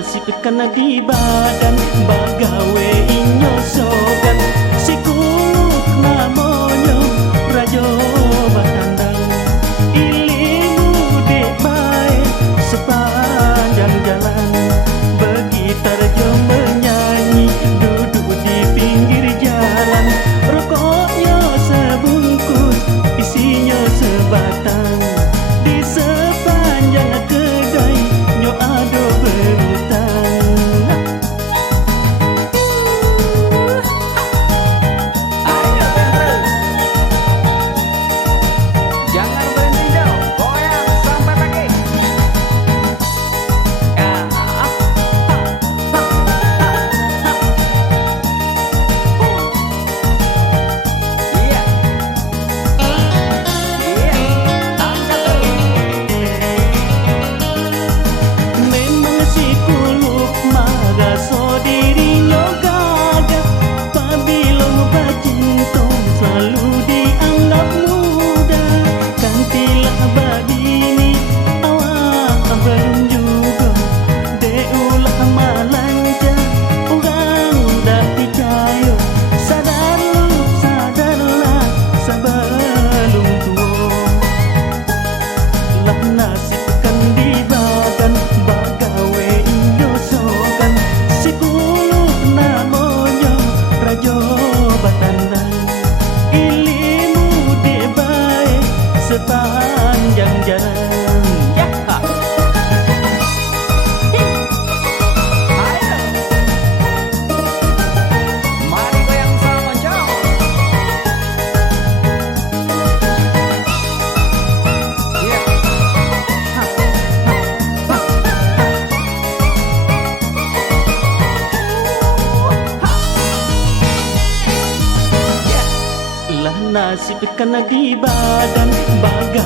nasib kena di badan bagawe inyosokan si kuluk namonyo rajo batandang ilimu dek baik sepanjang jalan begitar jo menyanyi duduk di pinggir jalan rokoknya sebungkus isinya sebatang di sepanjang kedai nyo ado berutang. Ayo terus, jangan berhenti dong, goyang sampai pagi. Iya, angkat Memang si kuluk magaso dirinya gagah pabilo bacintong selalu dianggap muda kantilah bagini awak belum juga deulah malanja orang dah percaya sadarlah sebelum tua lah nasib kan di badan bagawe inyosokan si kuluk namonyo rajo batandang ilimu de baik sepanjang jalan ya ayo, mari goyang sama jauh. Iya. lah nasib kena di badan bagawe